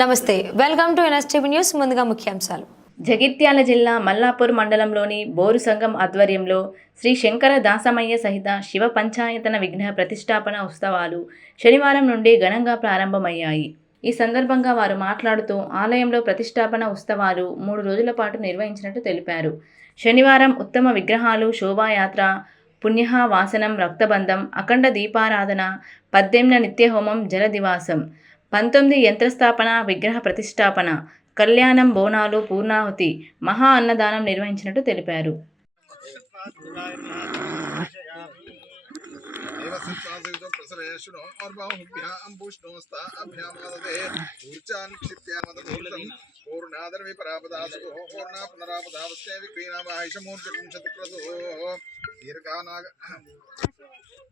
నమస్తే welcome to NSTV news ముందుగా ముఖ్యాంశాలు. జగిత్యాల జిల్లా మల్లాపూర్ మండలంలోని బోరు సంఘం ఆధ్వర్యంలో శ్రీ శంకర దాసమయ్య సహిత శివ పంచాయతన విఘ్న ప్రతిష్టాపన ఉత్సవాలు శనివారం నుండి ఘనంగా ప్రారంభమయ్యాయి. ఈ సందర్భంగా వారు మాట్లాడుతూ ఆలయంలో ప్రతిష్టాపన ఉత్సవాలు మూడు రోజుల పాటు నిర్వహించినట్టు తెలిపారు. శనివారం ఉత్తమ విగ్రహాలు శోభాయాత్ర పుణ్యహ వాసనం రక్తబంధం అఖండ దీపారాధన పద్దెనిమిది నిత్యహోమం జలదివాసం పంతొమ్మిది యంత్రస్థాపన విగ్రహ ప్రతిష్టాపన కళ్యాణం బోనాలు పూర్ణాహుతి మహా అన్నదానం నిర్వహించినట్టు తెలిపారు దీర్ఘానాగ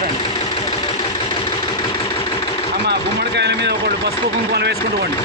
కరిష్యమాన అమ్మ గుమ్మడికాయల మీద ఒకటి పసుపు కుంకుమలు వేసుకుంటూ పండి.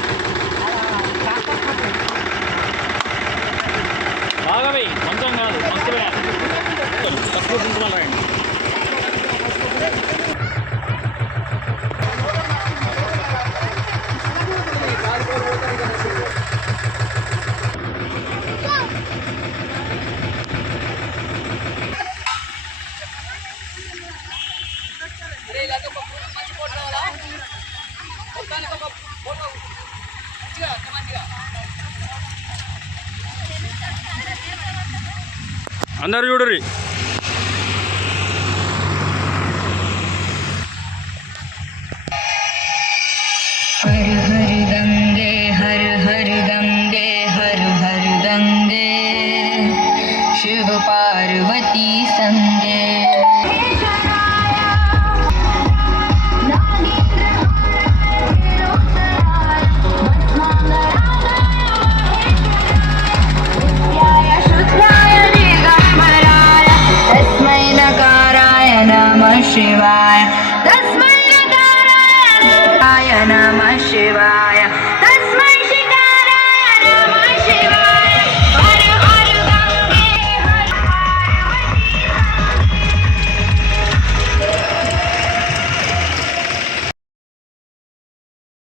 అందరు చూడరి